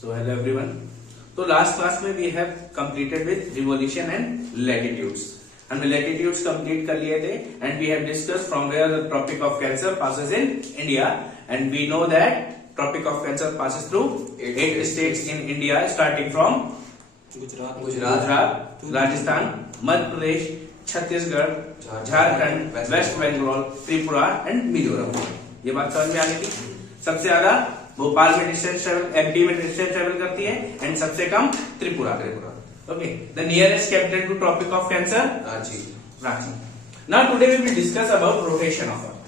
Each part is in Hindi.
So hello everyone. तो लास्ट क्लास में we have completed with revolution and latitudes. हमने लैटिट्यूड्स कंप्लीट कर लिए थे and we have discuss from where the Tropic of Cancer passes in India and we know that Tropic of Cancer passes through 8 states in India starting from Gujarat, Rajasthan, Madhya Pradesh, Chhattisgarh, Jharkhand, West Bengal, Tripura and Mizoram. ये बात समझ में आने की. सबसे ज्यादा भोपाल में डिस्टेंस ट्रेवल, एमपी में डिस्टेंस ट्रेवल करती है एंड सबसे कम Tripura. Okay, the nearest capital to tropic of cancer Ranchi. Now today we will discuss about rotation of earth.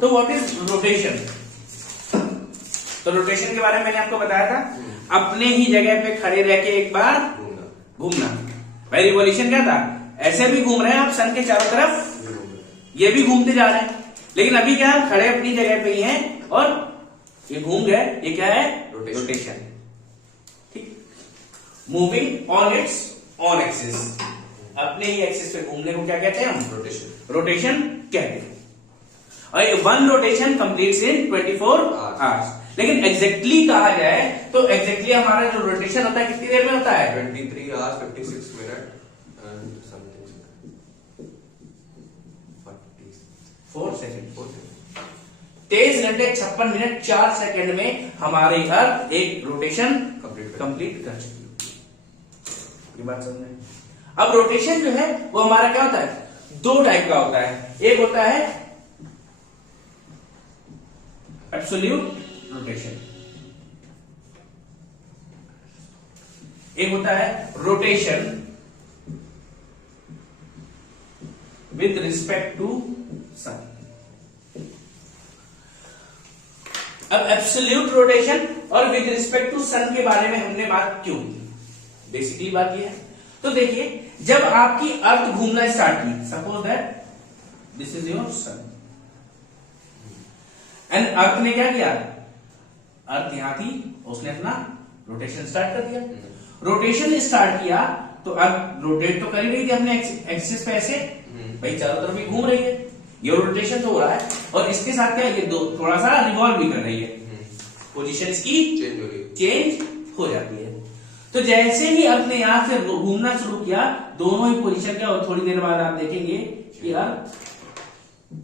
तो व्हाट इज रोटेशन? तो रोटेशन के बारे में मैंने आपको बताया था, अपने ही जगह पे खड़े रह के एक बार घूमना. भाई रिवॉल्यूशन क्या था? ऐसे भी घूम रहे हैं आप सन के चारों तरफ, ये भी घूमते जा रहे हैं, लेकिन अभी क्या है, खड़े अपनी जगह पे ही हैं और ये घूम गए. ये क्या है? रोटेशन. ठीक, moving on it's on axis. अपने ही एक्सिस पे घूमने को क्या कहते हैं हम? रोटेशन कहते हैं. और वन रोटेशन कंप्लीट्स इन 24 आवर्स. लेकिन एग्जैक्टली कहा जाए तो एग्जैक्टली हमारा जो रोटेशन होता है कितनी देर में होता है? 23 hours 56 minutes and something 4 second. 23 घंटे 56 मिनट 4 सेकंड में हमारी अर्थ एक रोटेशन कंप्लीट कर चुकी है. ये बात समझ में? अब रोटेशन जो है वो हमारा क्या होता है? दो टाइप का होता है. एक होता है एब्सोल्यूट रोटेशन, एक होता है रोटेशन विद रिस्पेक्ट टू सन. अब एब्सोल्यूट रोटेशन और विद रिस्पेक्ट टू सन के बारे में हमने बात क्यों की? बेसिकली बात यह है, तो देखिए, जब आपकी अर्थ घूमना स्टार्ट की, suppose that this is your son and earth ने क्या किया? अर्थ यहां थी, उसने अपना रोटेशन स्टार्ट कर दिया. रोटेशन स्टार्ट किया तो अर्थ रोटेट तो कर ही रही थी अपने एक्सिस पे, ऐसे भाई चारों तरफ ही घूम रही है, ये रोटेशन तो हो रहा है. और इसके साथ क्या, ये दो थोड़ा सा रिवॉल्व भी कर रही है, पोजीशन इसकी चेंज हो जाती है. तो जैसे ही अर्थ ने यहां से घूमना शुरू किया, दोनों ही पोजीशन क्या, थोड़ी देर बाद आप देखेंगे कि अर्थ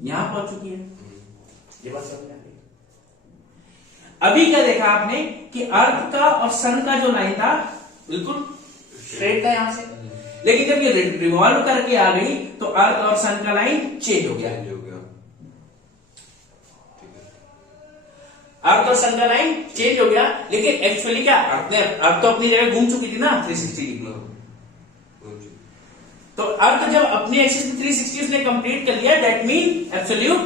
यहां पहुंच चुकी है. ये बात समझ में? अभी क्या देखा आपने कि अर्थ का और सन का जो लाइन था बिल्कुल स्ट्रेट था यहां से, लेकिन जब ये रिवॉल्व करके आ गई तो अर्थ और सन का लाइन चेंज हो गया. अर्थ और सन का लाइन चेंज हो गया, लेकिन एक्चुअली क्या, अर्थ तो अपनी जगह घूम चुकी थी ना 360 डिग्री. तो अर्थ जब अपनी एक्सिस में 360 उसने कंप्लीट कर लिया, दैट मीन एब्सोल्यूट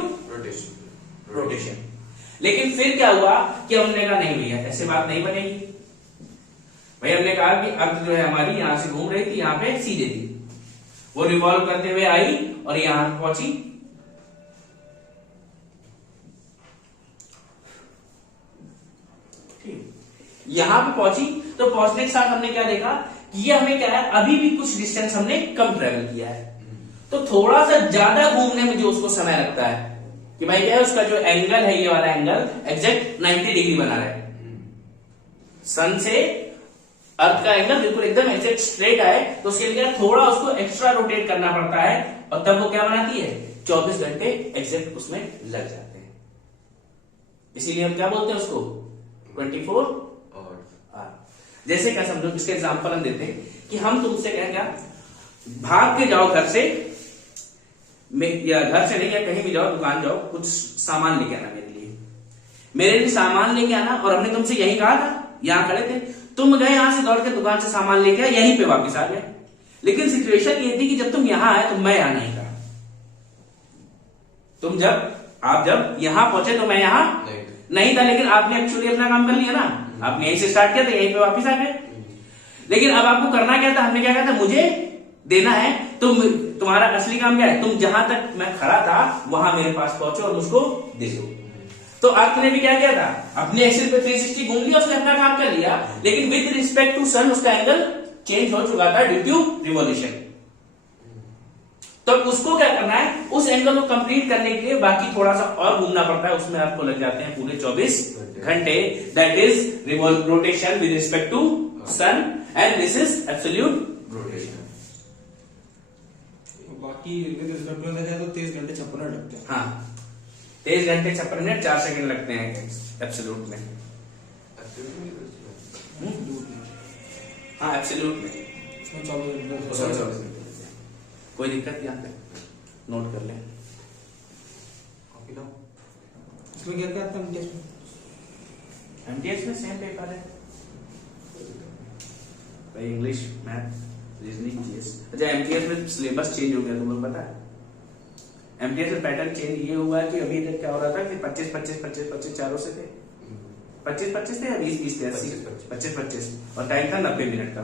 रोटेशन. लेकिन फिर क्या हुआ कि हमने कहा नहीं भैया, ऐसे बात नहीं बनेगी. भाई हमने कहा कि अर्थ जो है हमारी यहां से घूम रही थी, यहां पे सीधे थी, वो रिवॉल्व करते हुए आई और यहां पहुंची. ठीक, यहां पे पहुंची तो पहुंचने के साथ हमने क्या देखा कि ये हमें क्या है, अभी भी कुछ डिस्टेंस हमने कम ट्रेवल किया है, तो थोड़ा सा ज्यादा घूमने में जो उसको समय लगता है कि भाई क्या है, उसका जो एंगल है, ये वाला एंगल एग्जैक्ट 90 डिग्री बना रहा है. सन से अर्थ का एंगल बिल्कुल एकदम एग्जैक्ट स्ट्रेट आए, तो उसके लिए थोड़ा उसको एक्स्ट्रा रोटेट करना पड़ता है, और तब वो क्या बनाती है, 24 घंटे एग्जैक्ट उसमें लग जाते हैं. इसीलिए हम क्या बोलते हैं उसको 24 आवर. जैसे क्या समझो, इसके एग्जाम्पल हम देते हैं कि हम तुमसे कहेंगे भाग के जाओ घर से, या घर से नहीं, या कहीं भी जाओ, दुकान जाओ, कुछ सामान लेके आना मेरे लिए सामान लेके आना, और हमने तुमसे यही कहा था, यहां खड़े थे, तुम गए यहां से दौड़ के दुकान से सामान लेके आए, यहीं पे वापस आ गए. लेकिन सिचुएशन ये थी कि जब तुम यहां आए तो मैं यहां नहीं था. आप जब यहां पहुंचे तो मैं यहां नहीं था, लेकिन आपने एक्चुअली अपना काम कर लिया ना, आपने यहीं से स्टार्ट किया था, यहीं पे वापस आ गए. लेकिन अब आपको करना क्या था? हमने क्या कहा था, मुझे देना है. तुम्हारा असली काम क्या है? तुम जहां तक मैं खड़ा था वहां मेरे पास पहुंचो और मुझको दे दो. तो अर्थ ने भी क्या किया था, अपने एक्सिस पे 360 घूम लिया, उसने अपना काम कर लिया, लेकिन विद रिस्पेक्ट टू सन उसका एंगल चेंज हो चुका था ड्यू टू रिवॉल्यूशन। तो उसको क्या करना है, उस एंगल को कंप्लीट करने के लिए बाकी थोड़ा सा और घूमना पड़ता है, उसमें आपको लग जाते हैं पूरे 24 घंटे। That is rotation with respect to sun and this is absolute rotation. बाकी विद रिस्पेक्ट टू देखा तो 23 घंटे 56 मिनट लगते हैं। हाँ, 23 घंटे 56 मिनट 4 सेकंड लगते हैं एब्सोल्यूट में। हाँ एब्सोल्यूट में उसमें 24 घंटे उसमें 24 घंटे। कोई दिक्कत यहाँ पे नोट कर लें। कॉपी लाओ। इसमें क्या करता है टेस्ट में? एमटीएस में सेम पेपर है भाई, इंग्लिश मैथ रीजनिंग जीएस। अच्छा एमटीएस में सिलेबस चेंज हो गया, तुम्हें पता है? एमटीएस में पैटर्न चेंज ये हुआ कि अभी तक क्या हो रहा था कि 25 25 25 25 चारों से थे, 25 25 थे या 20 20 थे, 80 25 25 और टाइम था 90 मिनट का।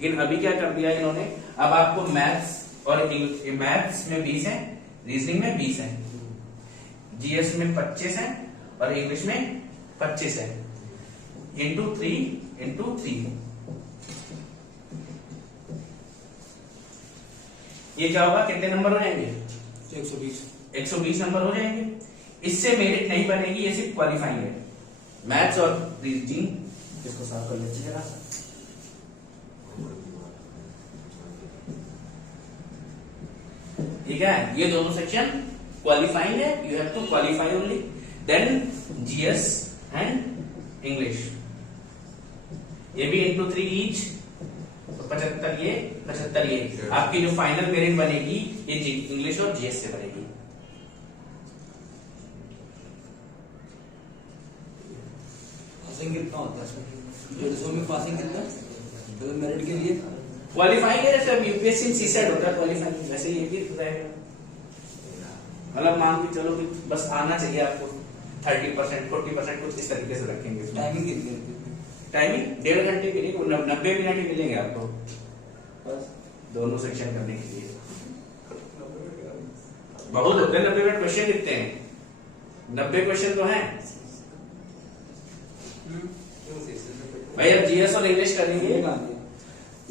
लेकिन अभी क्या कर दिया इन्होंने, अब आपको मैथ्स और मैथ्स में 20 है, रीजनिंग में 20 है, जीएस में 25 है और इंग्लिश में 25 है, इंटू 3 ये क्या होगा, कितने नंबर हो जाएंगे? 120 नंबर हो जाएंगे। इससे मेरिट नहीं बनेगी, ये सिर्फ क्वालिफाइंग है। मैथ्स और रीजनिंग इसको साफ कर लेते हैं जरा। ठीक है, ये दोनों सेक्शन क्वालिफाइंग है, you have to qualify only. Then GS and English, ये भी इंटू 3 ईच, 75 ये 75 ये। आपकी जो फाइनल मेरिट बनेगी ये इंग्लिश और जीएस से बनेगी। पासिंग कितना होता है इसमें? 150 में पासिंग कितना तो मेरिट के लिए क्वालिफाइंग है, जैसे यूपीएससी सीसेट होता है क्वालिफाइंग, वैसे ये भी होता है। मतलब मान के चलो कि बस आना चाहिए आपको 30% 40% कुछ इस तरीके से रखेंगे। टाइमिंग कितनी होती है? टाइमिंग 1.5 घंटे के लिए 90 मिनट ही मिलेंगे आपको बस दोनों सेक्शन करने के लिए। बहुत होते हैं 90 मिनट, क्वेश्चन कितने हैं? 90 क्वेश्चन तो हैं भाई। अब जीएस और इंग्लिश करेंगे,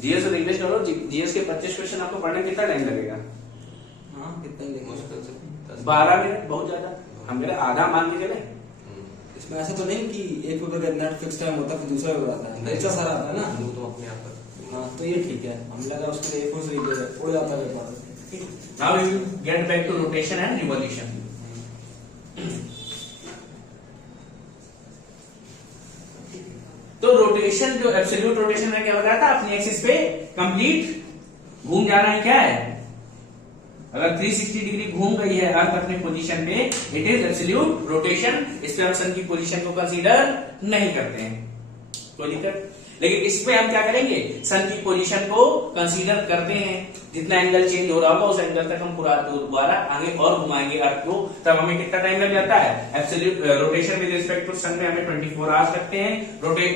जीएस और इंग्लिश करो, जीएस के 25 क्वेश्चन आपको पढ़ने कितना टाइम लगेगा? हाँ कितना ही लगेगा? 12 मिनट, बहुत ज्यादा। हम मेरे आधा मान के चले। इसमें ऐसा तो नहीं कि एक पेपर का नेट फिक्स टाइम होता है फिर दूसरा पेपर आता है, इतना सारा आता है ना। वो तो अपने आप पर। हाँ तो ये ठीक है, हम लगा उसके लिए एक उड़ जाता है paper. Now we will get back to rotation and revolution. तो रोटेशन, जो एब्सोल्यूट रोटेशन में क्या बताया था, अपनी एक्सिस पे कंप्लीट घूम जाना है। क्या है, अगर 360 डिग्री घूम गई है अर्थ अपने पोजीशन पे, इट इज एब्सोल्यूट रोटेशन। इस पे हम सन की पोजीशन को कंसीडर नहीं करते हैं, कोई दिक्कत। लेकिन इस पे हम क्या करेंगे, सन की पोजीशन को कंसीडर करते हैं। जितना एंगल चेंज हो रहा होगा उस एंगल तक हम पूरा दोबारा आगे और घुमाएंगे अर्थ को, तब हमें कितना टाइम लग जाता है? Absolute rotation with respect to sun में हमें 24 आवर्स लगते हैं।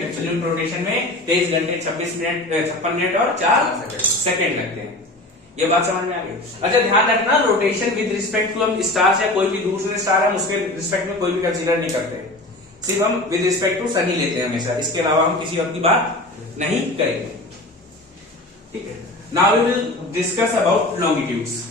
एब्सोल्यूट रोटेशन में 23 घंटे 56 मिनट और 4 सेकेंड लगते हैं। ये बात समझ में आ गई? अच्छा ध्यान रखना, रोटेशन विद रिस्पेक्ट टू हम स्टार्स या कोई भी दूसरे स्टार हम उसके रिस्पेक्ट में कोई भी कंसीडर नहीं करते, सिर्फ हम विद रिस्पेक्ट टू सन ही लेते हैं हमेशा। इसके अलावा हम किसी और की बात नहीं करेंगे। ठीक है, now we will discuss about longitudes.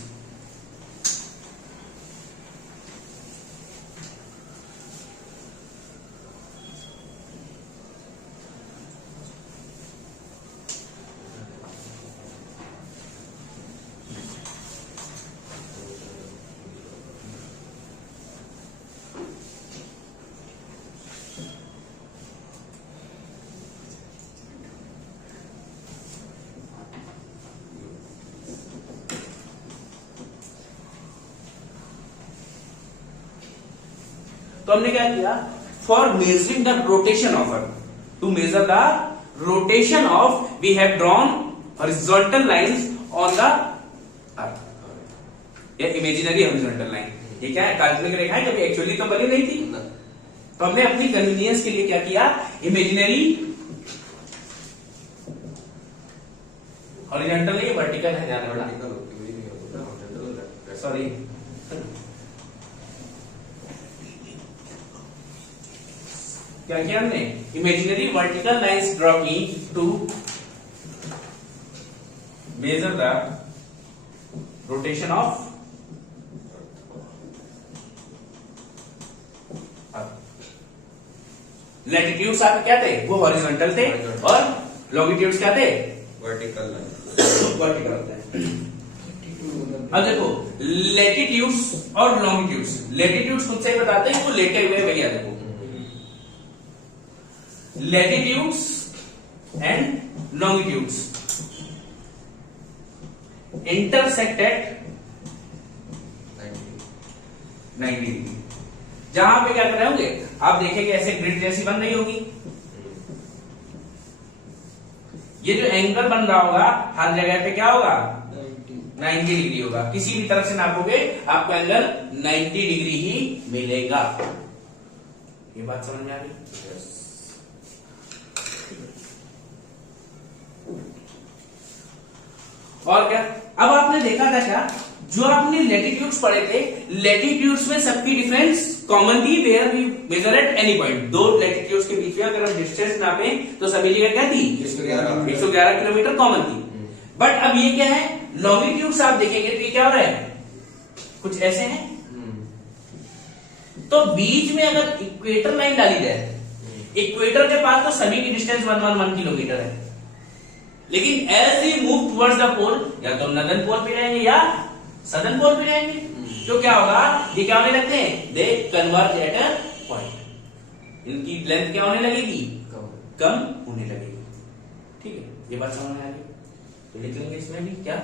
तो हमने क्या किया, for measuring the rotation of earth, to measure the rotation of we have drawn horizontal lines on the earth, या इमेजिनरी हॉरिजॉन्टल लाइन। ये क्या है, काल्पनिक रेखाएं, कभी एक्चुअली तो बनी नहीं थी। तो हमने अपनी कन्वीनियंस के लिए क्या किया, इमेजिनरी हॉरिजॉन्टल नहीं वर्टिकल है, ध्यान रखना, सॉरी क्या किया हमने, इमेजिनरी वर्टिकल लाइंस ड्रॉ की to measure the rotation of latitudes आपके क्या थे, वो हॉरिजॉन्टल थे, और लॉन्गिट्यूड्स क्या थे, वर्टिकल लाइन। वर्टिकल थे। अब देखो लैटिट्यूड्स और लॉन्गिट्यूड्स, लैटिट्यूड्स खुद से ही बताते हैं, वो लेटे हुए भैया देखो, latitudes and longitudes intersect at 90 degree. जहां पे क्या कर रहे होंगे आप देखेंगे, ऐसे ग्रिड जैसी बन रही होगी, ये जो एंगल बन रहा होगा हर जगह पे क्या होगा, 90 डिग्री होगा। किसी भी तरफ से नापोगे आपको एंगल 90 डिग्री ही मिलेगा। ये बात समझ में आ गई? और क्या, अब आपने देखा था क्या, जो आपने लैटिट्यूड्स पढ़े थे, लैटिट्यूड्स में सबकी डिफरेंस कॉमन थी, where we measure at any point. दो लैटिट्यूड्स के बीच में अगर हम डिस्टेंस नापे तो सभी जगह क्या थी, 111 किलोमीटर कॉमन थी। बट अब ये क्या है, लॉन्गिट्यूड्स आप देखेंगे तो ये क्या हो रहा है, कुछ ऐसे हैं। तो बीच में अगर इक्वेटर लाइन डाली जाए, इक्वेटर के पास तो सभी की डिस्टेंस 111 किलोमीटर है, लेकिन as we move towards the pole, या तो नदर्न पोल पे रहेंगे या सदर्न पोल पे रहेंगे, तो क्या होगा, ये क्या होने लगते हैं, दे कन्वर्ज एट अ पॉइंट, इनकी लेंथ क्या होने लगेगी, कम होने लगेगी। ठीक है, ये बात समझ में आ गई? तो लिख लेंगे इसमें भी क्या,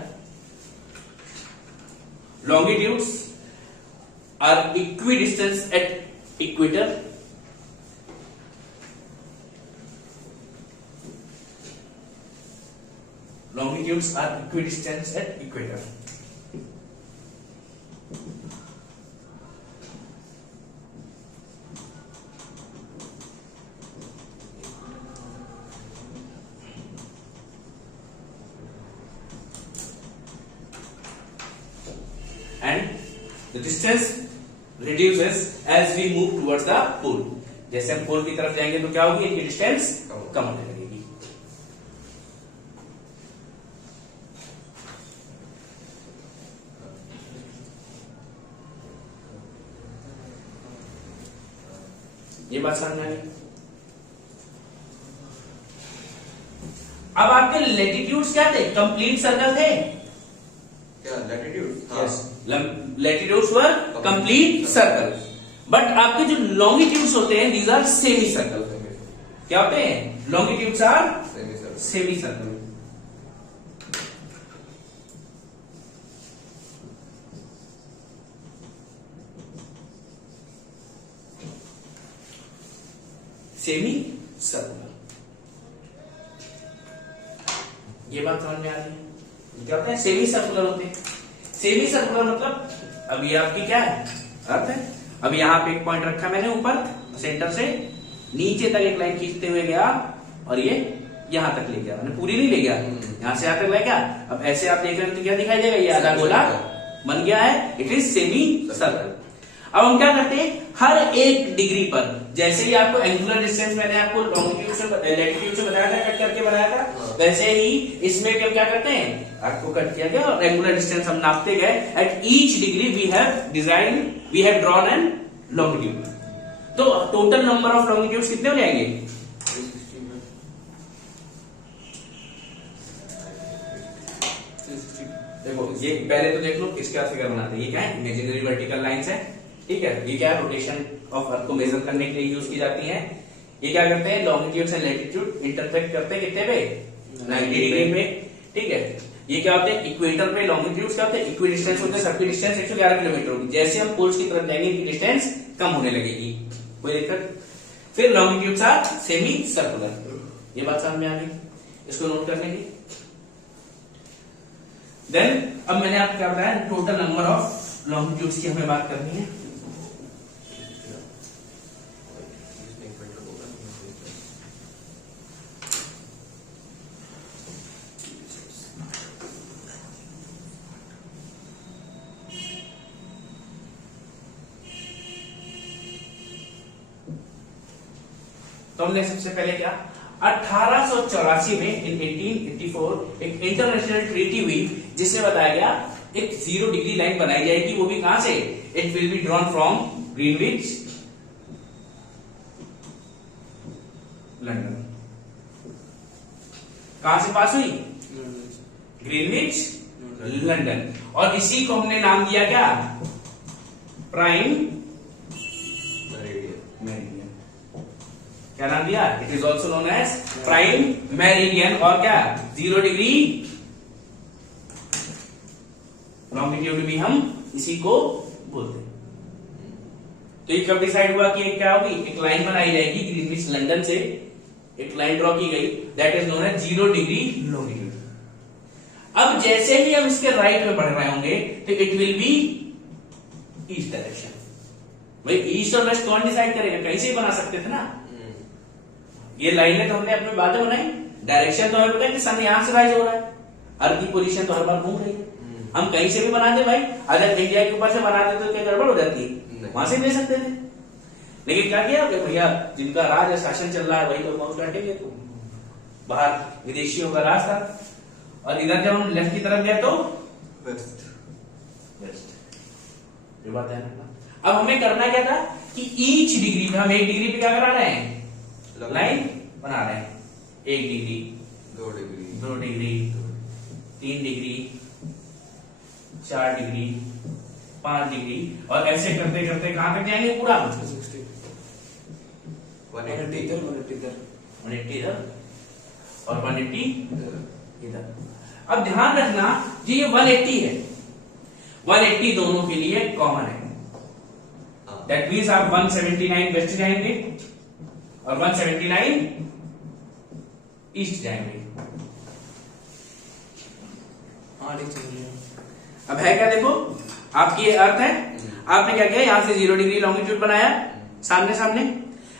longitudes are equidistant at equator, longitudes are equidistant at equator. And the distance reduces as we move towards the pole. जैसे हम पोल की तरफ जाएंगे तो क्या होगी, इनकी डिस्टेंस कम होने लगेगी। ये बात समझ में आई? अब आपके लैटिट्यूड्स क्या थे, कंप्लीट सर्कल थे, क्या latitude? yes. Latitudes were complete circle, but आपके जो लॉन्गिट्यूड्स होते हैं, दीज आर सेमी सर्कल। क्या होते हैं, longitudes are semi circle. Semi circular, ये बात समझ में आ रही है? क्या होते हैं, सेमी सर्कुलर होते हैं। सेमी सर्कुलर मतलब, अब ये आपकी क्या है, अर्थ है। अब यहाँ पे एक पॉइंट रखा मैंने ऊपर, सेंटर से नीचे तक एक लाइन खींचते हुए गया, और ये यहां तक ले गया, मैंने पूरी नहीं ले गया, यहां से यहां तक ले गया। अब ऐसे आप देख रहे हैं तो क्या दिखाई देगा, ये आधा गोला बन गया है, इट इज सेमी सर्कल। अब हम क्या करते हैं, हर एक डिग्री पर, जैसे ही आपको एंगुलर डिस्टेंस मैंने आपको लॉन्गिट्यूड से लैटिट्यूड से बताया था, कट करके बनाया था, वैसे ही इसमें भी हम क्या करते हैं, आपको कट किया गया और एंगुलर डिस्टेंस हम नापते गए। At each degree we have drawn an longitude. तो टोटल नंबर ऑफ लॉन्गिट्यूड्स कितने हो जाएंगे, 360। देखो ये पहले तो देख लो किसका फिगर बनाते हैं। ये क्या है, इमेजिनरी वर्टिकल लाइंस है, ठीक है। ये क्या है, रोटेशन ऑफ अर्थ को मेजर करने के लिए यूज की जाती है। ये क्या करते हैं, लॉन्गिट्यूड एंड लैटिट्यूड इंटरसेक्ट करते हैं कितने पे, 90 डिग्री पे, ठीक है। ये क्या होते हैं, इक्वेटर पे लॉन्गिट्यूड क्या होते हैं, इक्वी डिस्टेंस होते हैं, सबकी डिस्टेंस 111 किलोमीटर होगी। जैसे हम पोल्स की तरफ जाएंगे इनकी डिस्टेंस कम होने लगेगी, कोई दिक्कत। फिर लॉन्गिट्यूड्स आर सेमी सर्कुलर, ये बात समझ में आ गई, इसको नोट कर लेंगे। देन अब मैंने आपको क्या बताया, टोटल नंबर ऑफ लॉन्गिट्यूड्स की हमें बात करनी है। तो हमने सबसे पहले क्या, 1884 में इन 1884 एक इंटरनेशनल ट्रीटी हुई जिसमें बताया गया एक 0 डिग्री लाइन बनाई जाएगी, वो भी कहां से? It will be drawn from Greenwich London. कहां से पास हुई? Greenwich London. और इसी को हमने नाम दिया क्या? Prime meridian. क्या नाम दिया? It is also known as prime meridian. और क्या? 0 डिग्री लॉन्गिट्यूड भी हम इसी को बोलते हैं। तो ये कब डिसाइड हुआ कि क्या होगी? एक लाइन बनाई जाएगी ग्रीनविच लंदन से, एक लाइन ड्रॉ की गई, that is known as 0 degree longitude. अब जैसे ही हम इसके राइट में बढ़ रहे होंगे तो it will B east direction. भाई ईस्ट और वेस्ट कौन डिसाइड करेगा? कहीं से ही बना सकते थे ना। ये लाइनें तो हमने अपने बाद में बनाई, डायरेक्शन तो हमें पता है कि सन यहां से राइज हो रहा है, अर्थ की पोजीशन तो हर बार घूम रही है। हम कहीं से भी बना दे भाई, अगर इंडिया के ऊपर से बना दे तो क्या गड़बड़ हो जाती है? वहां से ले सकते थे, लेकिन क्या किया भैया, जिनका राज शासन चल रहा है वही तो माउस काटेंगे, तो बाहर विदेशियों का राज था। और इधर जब हम लेफ्ट की तरफ गए तो वेस्ट। ये बात है ना। अब हमें करना क्या था कि ईच डिग्री में हम 1 डिग्री पे क्या करा रहे हैं? लाइन बना रहे हैं। 1 degree, 2 degree, 2 degree, 3 degree, 4 degree, 5 degree, और ऐसे करते करते कहां तक जाएंगे? पूरा 180 180 इधर 180 इधर और 180 इधर। अब ध्यान रखना जी, ये 180 है, 180 दोनों के लिए कॉमन है। दैट मीन्स आप 179 वेस्ट जाएंगे और 179 ईस्ट जाएंगे। हाँ ठीक चलिए। अब है क्या? देखो आपकी ये अर्थ है, आपने क्या किया? यहां से 0 डिग्री लॉन्गिट्यूड बनाया सामने सामने।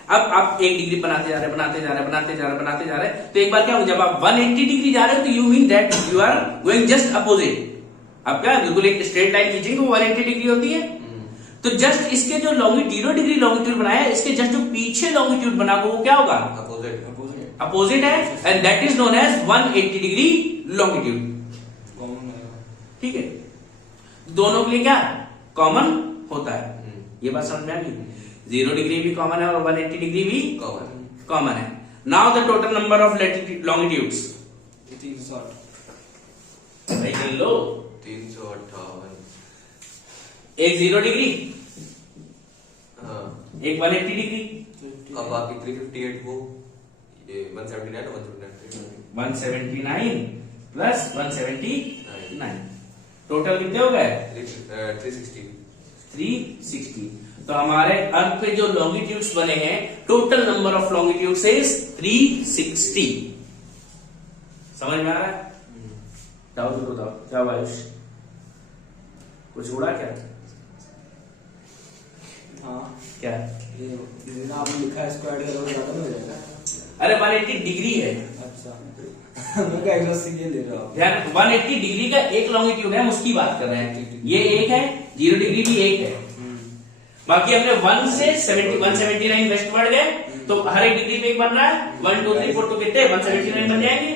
अब आप 1 डिग्री बनाते जा रहे हैं। तो एक बार क्या हो, जब आप 180 डिग्री जा रहे हो तो you mean that you are going just opposite. अब क्या बिल्कुल एक स्ट्रेट लाइन खींचेंगे, वो 180 डिग्री होती है। तो जस्ट इसके जो 0 डिग्री लॉन्गिट्यूड बनाया, इसके जस्ट जो पीछे लॉन्गिट्यूड बना वो क्या होगा? अपोजिट है, and that is known as 180 degree longitude. ठीक है, दोनों के लिए क्या कॉमन होता है? ये बात समझ में आ गई? 0 डिग्री भी कॉमन है और 180 डिग्री भी कॉमन है। Now the total number of longitudes 360 भाई गिन लो। 358। एक 0 डिग्री, हाँ, एक 180 डिग्री, अब बाकी 358 को ये 179 और 179 179 प्लस 179 टोटल कितने हो गए? 360। 360। तो हमारे अर्थ पे जो लॉन्गिट्यूड्स बने हैं, total number of longitudes is 360। समझ में आ रहा है? जाओ तो बताओ क्या आयुष, कुछ उड़ा क्या? हाँ क्या ये ना आपने लिखा है, इसको ऐड करोगे ज्यादा नहीं हो जाएगा? अरे 180 डिग्री है। अच्छा मैं क्या 180 ये ले रहा हूँ। ध्यान, 180 डिग्री का एक लॉन्गिट्यूड है, हम उसकी बात कर रहे हैं। ये एक है, 0 डिग्री भी एक है। बाकी हमने 1 से 179 वेस्टवर्ड गए, तो हर एक डिग्री पे एक बन रहा है। 1 2 3 4 तो कितने 179 बन जाएंगे।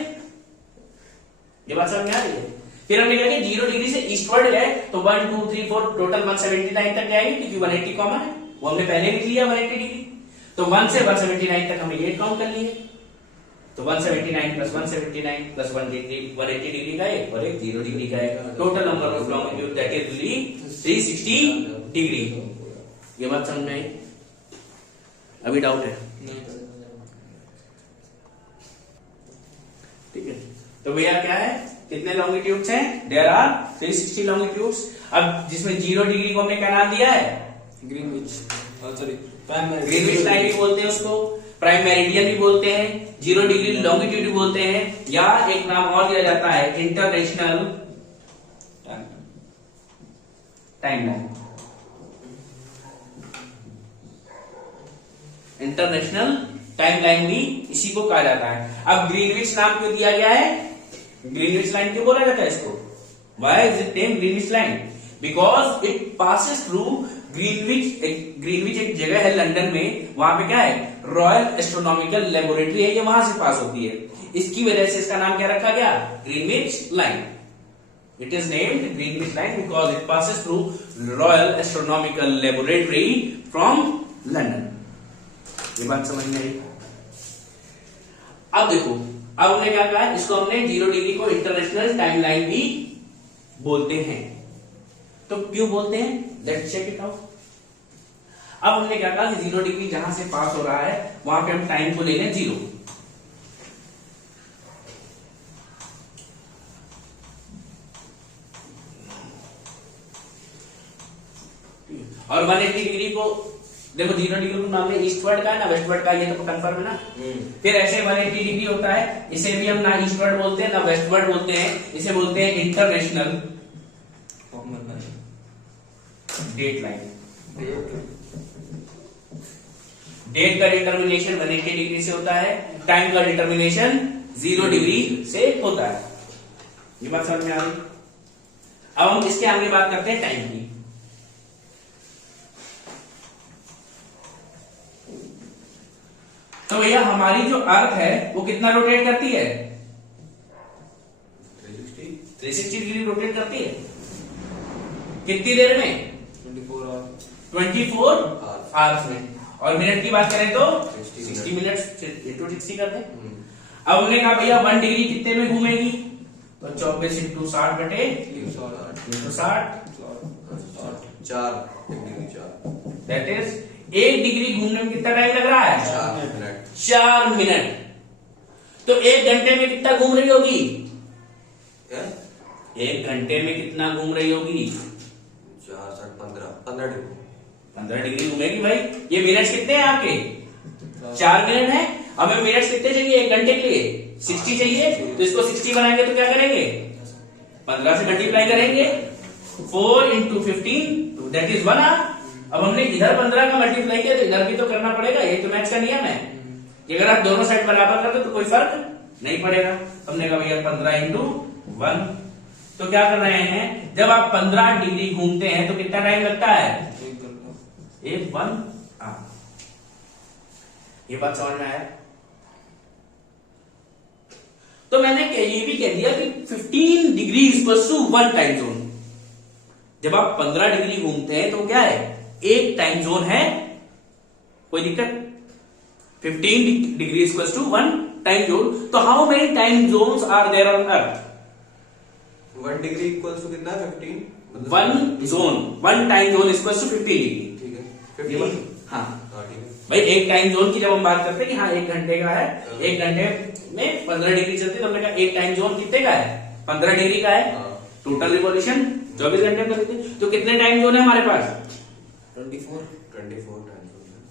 ये बात समझ में आ रही है? फिर हमने क्या किया, 0 डिग्री से ईस्टवर्ड गए तो 1 2 3 4 टोटल 179 तक जाएंगे, क्योंकि 180 कॉमन है, वो हमने पहले लिख लिया 180 डिग्री। तो 1 से 179 तक हमने ये काउंट कर लिए। तो 179 प्लस 179 प्लस 180 डिग्री का एक और एक 0 डिग्री का एक, total number of longitude that is 360 degree. ये बात समझ में आई? अभी डाउट है? ठीक है, तो भैया क्या है, कितने लॉन्गिट्यूड्स हैं? There are 360 longitudes. अब जिसमें 0 डिग्री को हमने क्या नाम दिया है? ग्रीनविच, सॉरी ग्रीनविच लाइन भी बोलते हैं उसको, प्राइम मेरिडियन भी बोलते हैं, 0 डिग्री लॉन्गिट्यूड भी बोलते हैं, या एक नाम और दिया जाता है इंटरनेशनल टाइमलाइन। इंटरनेशनल टाइमलाइन भी इसी को कहा जाता है। अब ग्रीनविच नाम क्यों दिया गया है? ग्रीनविच लाइन क्यों बोला जाता है इसको? Why is it named Greenwich line? Because it passes through Greenwich एक जगह है लंदन में, वहां पे क्या है, रॉयल एस्ट्रोनॉमिकल लेबोरेटरी है, ये वहां से पास होती है। इसकी वजह से इसका नाम क्या रखा गया, Greenwich line. It is named Greenwich line because it passes through royal astronomical laboratory from London. ये बात समझ में आई। अब देखो, अब हमने क्या कहा, इसको हमने 0 डिग्री को इंटरनेशनल टाइमलाइन भी बोलते हैं। तो क्यों बोलते हैं, लेट्स चेक इट आउट। अब हमने क्या कहा कि 0 डिग्री जहां से पास हो रहा है वहां पे हम टाइम को ले लें 0, और 180 डिग्री को देखो, 0 डिग्री को नाम है ईस्टवर्ड का है ना वेस्टवर्ड का, ये तो कंफर्म है ना। फिर ऐसे 180 डिग्री होता है, इसे भी हम ना ईस्टवर्ड बोलते हैं ना वेस्टवर्ड बोलते हैं, इसे बोलते हैं इंटरनेशनल डेट लाइन। डेट का डिटर्मिनेशन 180 डिग्री से होता है, टाइम का डिटर्मिनेशन 0 डिग्री से होता है। ये बात समझ में आ गई। अब हम इसके आगे बात करते हैं टाइम की। तो भैया हमारी जो अर्थ है वो कितना रोटेट करती है, 360 डिग्री रोटेट करती है। कितनी देर में, 24 आवर्स में। और मिनट की बात करें तो 60 मिनट इंटू 60 कर दें। अब हमने कहा भैया 1 डिग्री कितने में घूमेगी, तो 24 इंटू 60 बटे 60, 4 दैट इज 1 डिग्री घूमने में कितना टाइम लग रहा है, 4 मिनट। तो 1 घंटे में कितना घूम रही होगी, 1 घंटे में कितना घूम रही होगी, 15 डिग्री घूमेगी भाई। ये मिनट्स कितने हैं आपके, 4 मिनट है। हमें मिनट्स कितने चाहिए 1 घंटे के लिए, 60 चाहिए। तो इसको 60 बनाएंगे तो क्या करेंगे, 15 से मल्टीप्लाई करेंगे, 4 इंटू 15 दैट इज 1 आवर। अब हमने इधर 15 का मल्टीप्लाई किया तो इधर भी तो करना पड़ेगा, ये तो मैथ्स का नियम है कि अगर आप दोनों साइड बराबर कर दो तो कोई फर्क नहीं पड़ेगा। हमने कहा भैया 15 इंटू 1। तो क्या कर रहे हैं, जब आप 15 डिग्री घूमते हैं तो कितना टाइम लगता है, 1 आवर। ये बात समझ में आया। तो मैंने ये भी कह दिया कि 15 degree equals to 1 time zone. जब आप 15 डिग्री घूमते हैं तो क्या है, एक टाइम जोन है, कोई दिक्कत। 15 degree equals to 1 time zone. तो how many time zones are there on earth, 1 degree equals to कितना, 15, 1 zone, 1 time zone equals to 15 degree. ठीक है 15। हाँ ठीक है भाई, एक टाइम जोन की जब हम बात करते हैं कि हाँ 1 घंटे का है, 1 घंटे में 15 डिग्री चलती है, तो हमने कहा एक टाइम जोन कितने का है, 15 डिग्री का है। टोटल रिवॉल्यूशन 24 घंटे में करते हैं। तो कितने टाइम जोन है हमारे पास,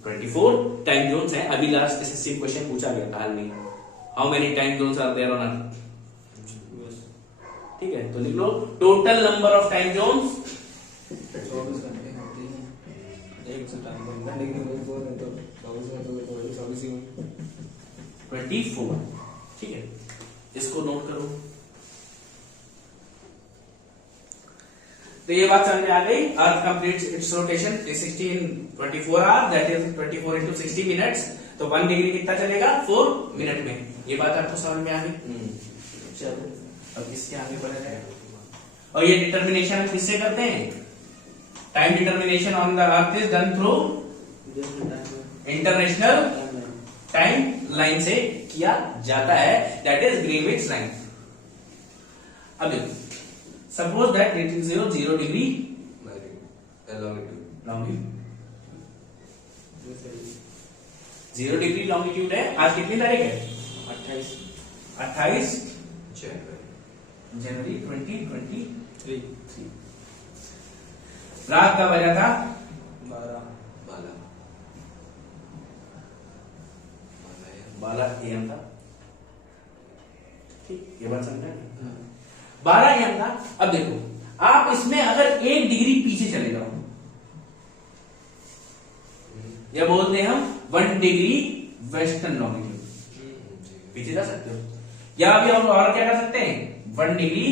24 टाइम जोन्स हैं। अभी लास्ट एसएससी क्वेश्चन पूछा गया था हाल में, how many time zones are there on earth. ठीक है, तो लिख लो total number of time zones 24 घंटे होते हैं, एक से टाइम 1 डिग्री में 4 है तो 24 में तो 24 ही होंगे। 24। ठीक है, इसको नोट करो। तो ये बात समझ में आ गई। Earth completes its rotation 360 in 24 hour, that is 24 into 60 minutes. तो 1 डिग्री कितना चलेगा, 4 मिनट में। ये बात आपको समझ में आ गई। चलो अब इसके आगे बढ़े जाए। और ये डिटर्मिनेशन हम किससे करते हैं, time determination on the earth is done through international time line से किया जाता है, दैट इज ग्रीनविच लाइन। अब देखो, suppose that it is 0 degree longitude, 0 degree longitude है। आज कितनी तारीख है, 28 जनवरी 2023। रात का बजा था 12 AM था। ठीक, ये बात समझ में 12 AM था। अब देखो, आप इसमें अगर 1 डिग्री पीछे चले जाओ, या बोलते हैं हम 1 डिग्री वेस्टर्न लॉन्गिट्यूड, पीछे जा सकते हो। या अभी हम और क्या कर सकते हैं, 1 डिग्री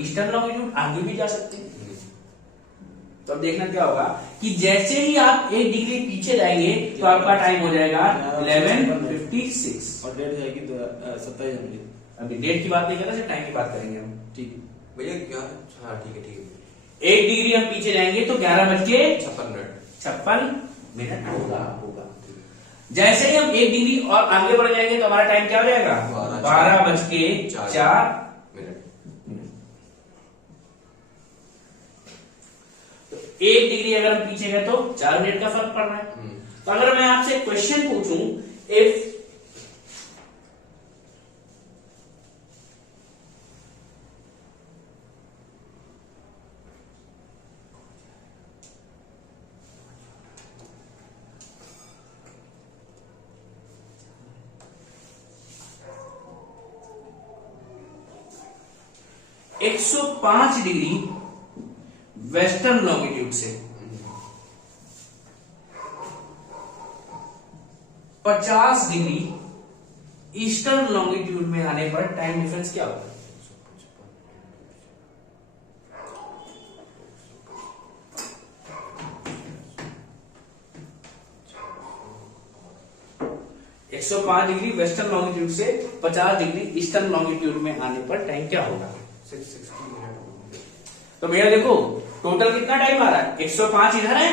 ईस्टर्न लॉन्गिट्यूड, आगे भी जा सकते हैं। तो अब देखना क्या होगा कि जैसे ही आप 1 डिग्री पीछे जाएंगे तो आपका टाइम हो जाएगा 11:56। और डेट जाएगी तो 27 जनवरी। अभी डेट की बात नहीं कर रहे, सिर्फ टाइम की बात करेंगे हम। ठीक है भैया क्या? हाँ ठीक है 1 डिग्री हम पीछे जाएंगे तो 11:56 56 होगा। जैसे ही हम 1 डिग्री और आगे बढ़ जाएंगे तो हमारा टाइम क्या हो जाएगा? 12:04 मिनट। 1 डिग्री अगर हम पीछे गए तो 4 मिनट का फर्क पड़ रहा है। तो अगर मैं आपसे क्वेश्चन पूछूं, इफ एक 105 डिग्री वेस्टर्न लॉन्गिट्यूड से 50 डिग्री ईस्टर्न लॉन्गिट्यूड में आने पर टाइम डिफरेंस क्या होगा? एक 105 डिग्री वेस्टर्न लॉन्गिट्यूड से 50 डिग्री ईस्टर्न लॉन्गिट्यूड में आने पर टाइम क्या होगा? 660 मिनट। तो भैया देखो टोटल कितना टाइम आ रहा है? 105 इधर है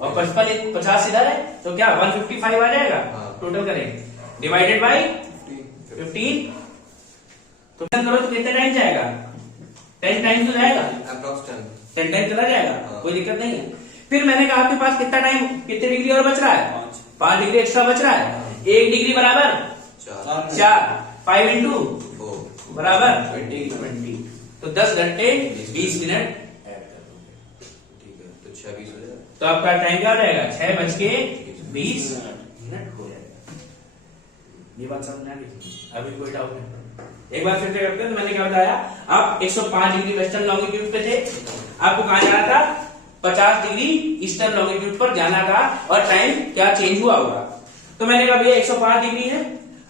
और 50 इधर है, तो क्या 155 आ जाएगा? टोटल करेंगे डिवाइडेड बाय 15, तो करो तो कितना टाइम जाएगा? 10 टाइम तो जाएगा, अप्रॉक्स 10 टाइम चला जाएगा, हाँ। कोई दिक्कत नहीं है। फिर मैंने कहा आपके पास कितना टाइम, कितने डिग्री और बच रहा है? 5 डिग्री एक्स्ट्रा बच रहा है। 1 डिग्री बराबर 4, 5 इंटू बराबर 20, तो 10 घंटे 20 मिनट ऐड कर दोगे। ठीक है, तो 6:20 हो जाएगा। तो आपका टाइम क्या हो जाएगा? 6:20 मिनट हो जाएगा। ये बात समझ में आ गई? अभी कोई डाउट नहीं? एक बार फिर से करते हैं। तो मैंने क्या बताया, आप 105 डिग्री वेस्टर्न लॉन्गिट्यूड पे थे, आपको कहां जाना था? 50 डिग्री ईस्टर्न लॉन्गिट्यूड पर जाना था, और टाइम क्या चेंज हुआ होगा? तो मैंने कहा भैया 105 डिग्री है,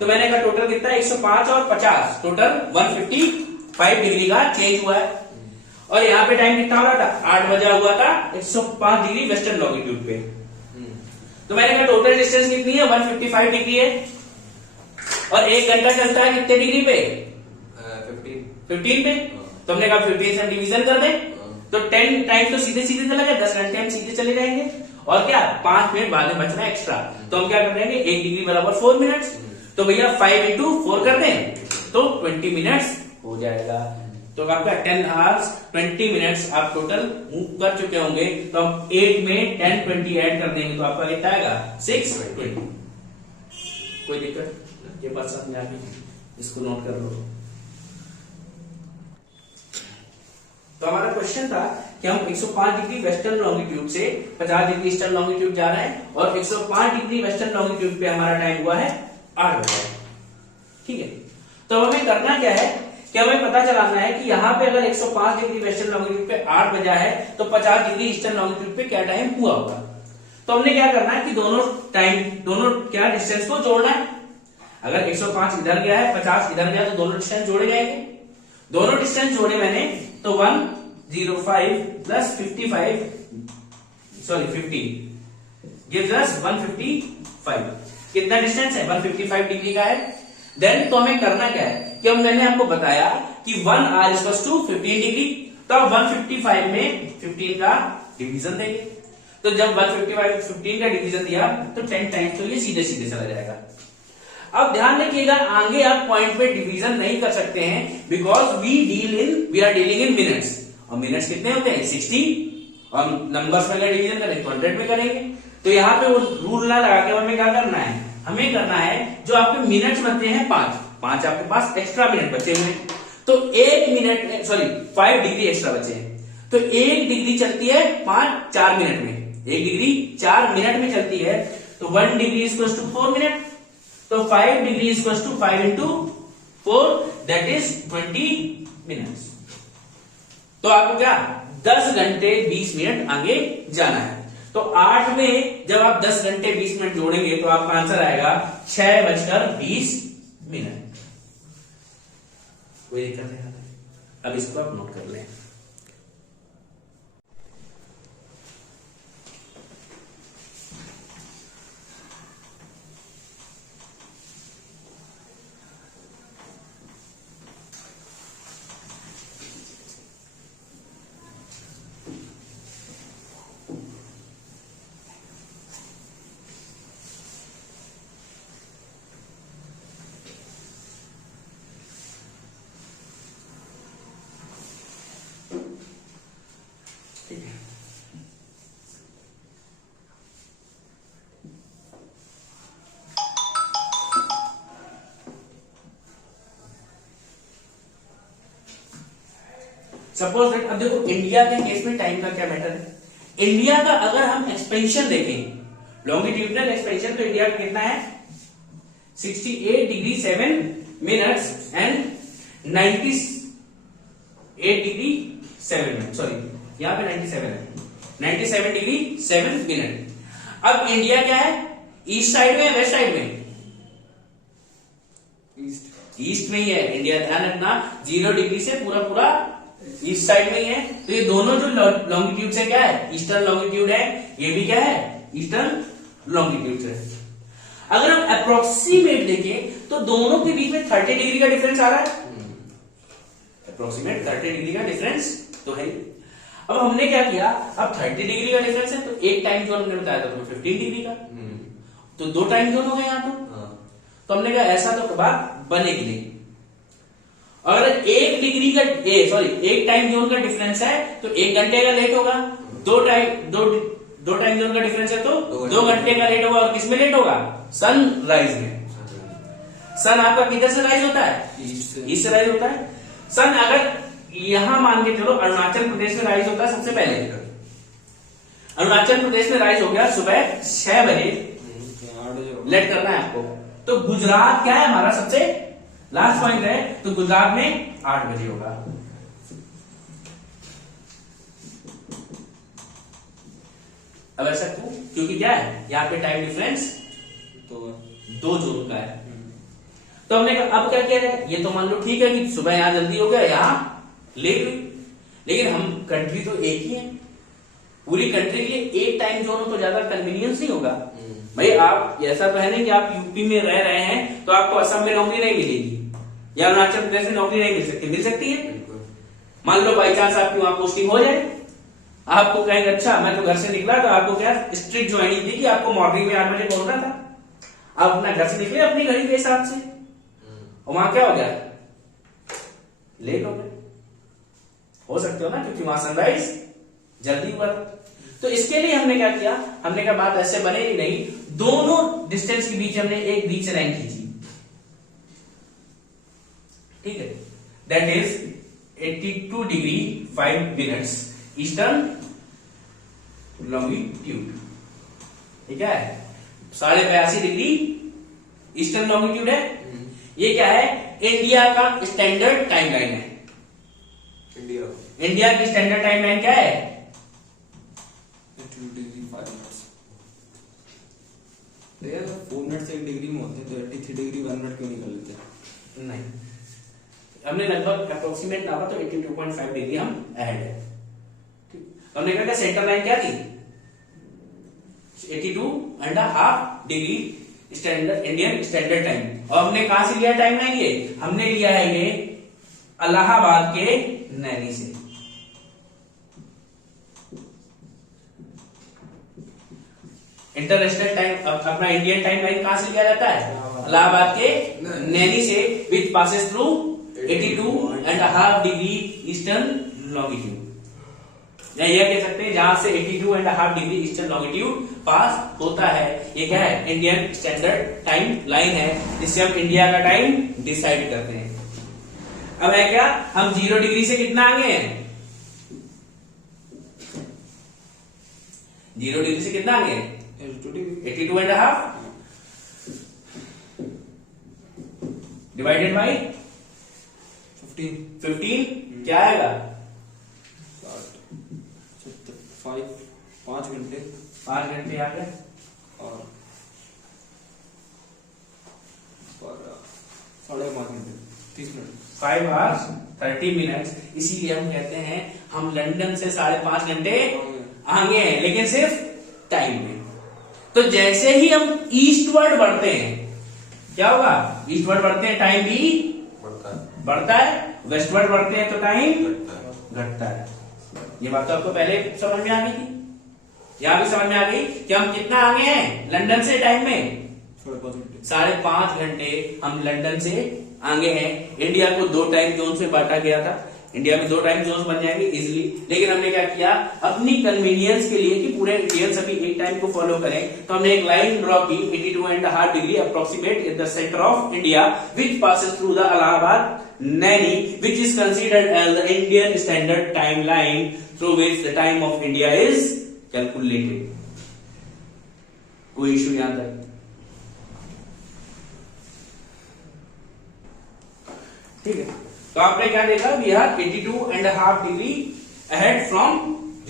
तो मैंने कहा टोटल कितना है? 105 और 50, टोटल 155 डिग्री का चेंज हुआ है। और यहाँ पे टाइम कितना हो रहा था? 8 बजा हुआ था 105 डिग्री वेस्टर्न लॉन्गिट्यूड पे। तो मैंने कहा टोटल डिस्टेंस कितनी है? 155 डिग्री है, और 1 घंटा चलता है कितने डिग्री पे? 15 पे। तो हमने कहा 15 से हम डिवीजन कर दें, तो 10 टाइम तो सीधे सीधे चला गया, 10 घंटे हम सीधे चले जाएंगे, और क्या 5 मिनट बाद में बचना एक्स्ट्रा। तो हम क्या कर देंगे? 1 डिग्री बराबर 4 मिनट, तो भैया 5 इंटू 4 कर दें तो 20 मिनट्स हो जाएगा। तो आपका 10 आवर्स 20 मिनट्स आप टोटल मूव कर चुके होंगे। तो हम 8 में 10 20 ऐड कर देंगे, तो आपका कितना आएगा? 620। कोई दिक्कत? ये बात समझ में आ गई? इसको नोट कर लो। तो हमारा क्वेश्चन था कि हम 105 डिग्री वेस्टर्न लॉन्गिट्यूड से 50 डिग्री ईस्टर्न लॉन्गिट्यूड जा रहे हैं, और 105 डिग्री वेस्टर्न लॉन्गिट्यूड पे हमारा टाइम हुआ है 8 बजे। ठीक है, तो हमें करना क्या है कि हमें पता चलाना है कि यहाँ पे अगर 105 डिग्री वेस्टर्न लॉन्गिट्यूड पे 8 बजा है, तो 50 डिग्री ईस्टर्न लॉन्गिट्यूड पे क्या टाइम हुआ होगा। तो हमने क्या करना है कि दोनों क्या डिस्टेंस को जोड़ना है। अगर 105 इधर गया है, 50 इधर गया, तो दोनों डिस्टेंस जोड़े जाएंगे। दोनों डिस्टेंस जोड़े मैंने, तो 105 प्लस 55 50 गिव्स अस 155। कितना डिस्टेंस है? 155 डिग्री का है। देन तो हमें करना क्या है कि मैंने आपको बताया कि 1r इक्वल्स टू 15 डिग्री, तो अब 155 में 15 का डिवीजन देंगे। तो जब 155 15 का डिवीजन दिया तो 10 टाइम्स, तो ये सीधे सीधे चला जाएगा। अब ध्यान रखिएगा, आगे आप पॉइंट पे डिवीजन नहीं कर सकते हैं, because we are dealing in minutes, और मिनट्स कितने होते हैं? 60, और नंबर्स में अगर डिवीजन करेंगे तो 100 में करेंगे। तो यहाँ पे वो रूल ना लगा के हमें क्या करना है? हमें करना है जो आपके मिनट्स बनते हैं 5 आपके पास एक्स्ट्रा मिनट बचे हुए हैं, तो 5 डिग्री एक्स्ट्रा बचे हैं, तो 1 डिग्री चलती है 4 मिनट में, 1 डिग्री 4 मिनट में चलती है, तो 1 डिग्री इक्वल्स टू 4 मिनट, तो 5 degree equals to 5 into 4, that is 20 minutes. तो आपको क्या 10 घंटे 20 मिनट आगे जाना है। तो 8 में जब आप 10 घंटे 20 मिनट जोड़ेंगे तो आपका आंसर आएगा 6:20। कोई दिक्कत नहीं। अब इसको आप नोट कर लें। ठीक है। सपोज दैट, अब देखो इंडिया के केस में टाइम का क्या मैटर है। इंडिया का अगर हम एक्सपेंशन देखें, लॉन्गिट्यूडनल एक्सपेंशन, तो इंडिया का कितना है 68 degree 7 minutes and 98 degree 7 minute, sorry यहां पे 97 है, 97 डिग्री 7 मिनट। अब इंडिया क्या है, ईस्ट साइड में, वेस्ट साइड में, ईस्ट में ही है इंडिया, ध्यान रखना, 0 डिग्री से पूरा पूरा ईस्ट साइड में ही है। तो ये दोनों जो लॉन्गिट्यूड से क्या है, ईस्टर्न लॉन्गिट्यूड है, ये भी क्या है, ईस्टर्न लॉन्गिट्यूड से। अगर हम अप्रोक्सीमेट देखें तो दोनों के बीच में 30 डिग्री का डिफरेंस आ रहा है, अप्रोक्सीमेट 30 डिग्री का डिफरेंस तो है। अब हमने क्या किया, अब 30 डिग्री का डिफरेंस है तो एक टाइम जोन हमने बताया था तो 15 डिग्री का, तो 2 टाइम जोन हो गए यहां तो हमने कहा ऐसा तो बात बनेगी नहीं। अगर 1 डिग्री का एक टाइम जोन का डिफरेंस है तो 1 घंटे का लेट होगा, 2 टाइम जोन का डिफरेंस है तो 2 घंटे का लेट होगा। और किसमें लेट होगा, सनराइज में। सन आपका किधर से राइज होता है, ईस्ट से राइज होता है। सन अगर यहां मान के चलो अरुणाचल प्रदेश में राइज होता है सबसे पहले, अरुणाचल प्रदेश में राइज हो गया सुबह 6 बजे, लेट करना है आपको। तो गुजरात क्या है हमारा सबसे लास्ट पॉइंट है, तो गुजरात में 8 बजे होगा। अब ऐसा क्यों, क्योंकि क्या है यहाँ पे टाइम डिफरेंस 2 जोन का है। तो हमने कहा अब क्या कह रहे हैं, ये तो मान लो ठीक है कि सुबह यहां जल्दी हो गया, यहां लेट हुई, लेकिन हम कंट्री तो एक ही है, पूरी कंट्री के लिए एक टाइम जोन हो तो ज्यादा कन्वीनियंस नहीं होगा। भाई आप ऐसा तो है नहीं कि आप यूपी में रह रहे हैं तो आपको असम में नौकरी नहीं मिलेगी या अरुणाचल प्रदेश में नौकरी नहीं मिल सकती है। मान लो बाई चांस आपकी वहां पोस्टिंग हो जाए, आपको कहेंगे अच्छा मैं तो घर से निकला तो आपको क्या स्ट्रिक्ट ज्वाइनिंग थी कि आपको मॉर्निंग में 8 बजे पहुंचना था, आप अपना घर से निकले अपनी घड़ी के हिसाब से, और वहां क्या हो गया, लेट हो गए, हो सकते हो ना, क्योंकि वहां सनराइज जल्दी हुआ था। तो इसके लिए हमने क्या किया, हमने कहा बात ऐसे बनेगी नहीं, दोनों डिस्टेंस के बीच हमने एक बीच लाइन खींची, ठीक है, that is 82 degree 5 minutes eastern longitude, ठीक है, 82.5 डिग्री ईस्टर्न लॉन्गिट्यूड है। ये क्या है, इंडिया का स्टैंडर्ड टाइम लाइन है। इंडिया की स्टैंडर्ड टाइम लाइन क्या है, 82 डिग्री 5 मिनट्स। 4 मिनट से 1 डिग्री में होते तो 83 डिग्री 1 मिनट क्यों नहीं कर लेते? नहीं, हमने लगभग अप्रोक्सीमेट नापा तो 82.5 डिग्री हम अहेड है। हमने कहा सेंटर लाइन क्या थी, 82.5 degree standard Indian standard time. और हमने कहां से लिया टाइम लाइन, ये हमने लिया है ये इलाहाबाद के नैनी से। इंटरनेशनल टाइम अपना इंडियन टाइम लाइन कहां से लिया जाता है, इलाहाबाद के नैनी से, विच passes through 82.5 degree eastern longitude, या यह कह सकते हैं जहां से 82.5 डिग्री ईस्टर्न लॉन्गिट्यूड पास होता है। ये क्या है, इंडियन स्टैंडर्ड टाइम लाइन है, जिससे हम इंडिया का टाइम डिसाइड करते हैं। अब है क्या, हम 0 डिग्री से कितना आगे हैं, 0 डिग्री से कितना आगे हैं, 82.5 डिवाइडेड बाई 15 क्या आएगा, 5 घंटे 5 घंटे आ गए, और 5.5 घंटे 30 मिनट, 5 hours 30 minutes। इसीलिए हम कहते हैं हम लंदन से 5.5 घंटे आगे हैं, लेकिन सिर्फ टाइम में। तो जैसे ही हम ईस्टवर्ड बढ़ते हैं क्या होगा, ईस्टवर्ड बढ़ते हैं टाइम भी बढ़ता है, वेस्टवर्ड बढ़ते हैं तो टाइम घटता है। ये बात तो आपको पहले समझ में आ गई थी, यहां भी समझ में आ गई कि हम कितना आगे हैं लंदन से टाइम में, 5.5 घंटे हम लंदन से आगे हैं। इंडिया को 2 टाइम जोन से बांटा गया था, इंडिया में 2 टाइम जोन बन जाएंगे इजिली, लेकिन हमने क्या किया अपनी कन्वीनियंस के लिए कि पूरे इंडियंस अभी एक टाइम को फॉलो करें, तो हमने एक लाइन ड्रॉ की 82.5 degree approximate in the centre of India which passes through the Allahabad Naini which is considered as the Indian standard time line through which the time of India is calculated. कोई इशू यहां तक? ठीक है, तो आपने क्या देखा, वी आर 82.5 degree ahead from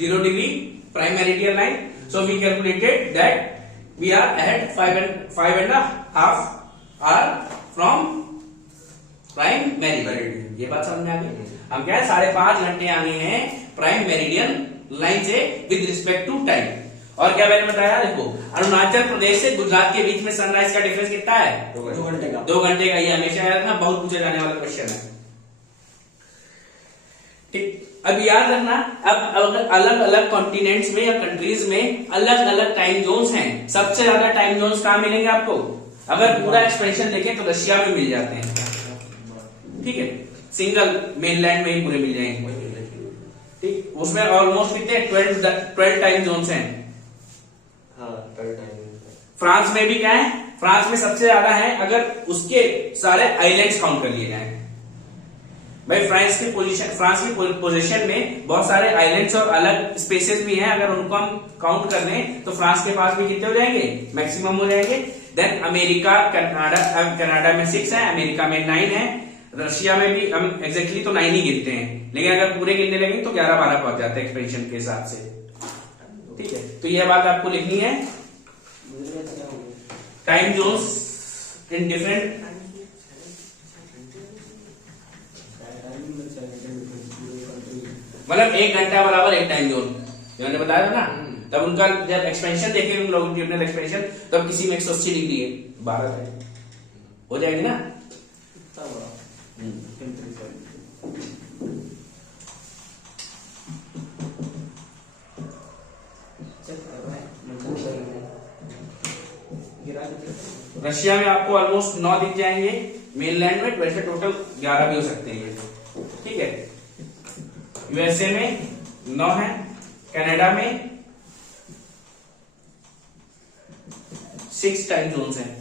0 degree prime meridian line, so we calculated that we are ahead 5.5 hour from prime meridian. ये बात समझ में आ गई? हम क्या है 5.5 घंटे आगे हैं प्राइम मेरिडियन लाइन से विद रिस्पेक्ट टू टाइम। और क्या मैंने बताया, देखो अरुणाचल प्रदेश से गुजरात के बीच में सनराइज का डिफरेंस कितना है? 2 घंटे का। 2 घंटे का। ये हमेशा याद रखना, बहुत पूछा जाने वाला क्वेश्चन है। ठीक, अब याद रखना, अब अलग अलग कॉन्टिनेंट्स में या कंट्रीज में अलग अलग टाइम जोन्स हैं। सबसे ज्यादा टाइम जोन्स कहां मिलेंगे आपको? अगर पूरा एक्सप्रेशन देखें तो रशिया में मिल जाते हैं। ठीक है, सिंगल मेनलैंड में ही पूरे मिल जाएंगे। ठीक, उसमें ऑलमोस्ट कितने 12 टाइम जोन्स हैं। फ्रांस में भी क्या है, फ्रांस में सबसे ज्यादा है अगर उसके सारे आइलैंड्स काउंट कर लिए जाएं। भाई फ्रांस की पोजीशन में बहुत सारे आइलैंड्स और अलग स्पेसेस भी हैं, अगर उनको हम काउंट कर लें तो फ्रांस के पास भी कितने हो जाएंगे? मैक्सिमम हो जाएंगे। देन अमेरिका, कनाडा में 6 है, अमेरिका में 9 है, रशिया में भी हम एग्जैक्टली तो 9 ही गिनते हैं, लेकिन अगर पूरे गिनने लगे तो 11-12 पहुंच जाते हैं एक्सपेंशन के हिसाब से। ठीक है, तो यह बात आपको लिखनी है, टाइम जोन्स इन डिफरेंट मतलब 1 घंटा बराबर 1 टाइम जोन, जो मैंने बताया था ना। तब उनका जब एक्सपेंशन देखेंगे लॉन्गिट्यूडिनल एक्सपेंशन, तब किसी में 180 डिग्री है, 12 हो जाएगी ना। रशिया में आपको ऑलमोस्ट 9 दिख जाएंगे मेनलैंड में, वैसे टोटल 11 भी हो सकते हैं ये। ठीक है, यूएसए में 9 है, कनाडा में 6 टाइम जोन्स हैं।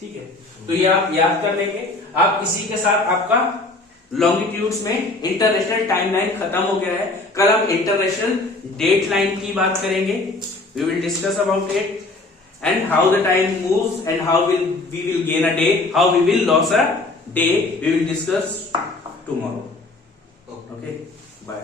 ठीक है, तो ये आप याद कर लेंगे। आप इसी के साथ आपका लॉन्गिट्यूड्स में इंटरनेशनल टाइमलाइन खत्म हो गया है। कल हम इंटरनेशनल डेट लाइन की बात करेंगे। We will discuss about it and how the time moves and how we will gain a day, how we will lose a day, we will discuss tomorrow. Okay, bye.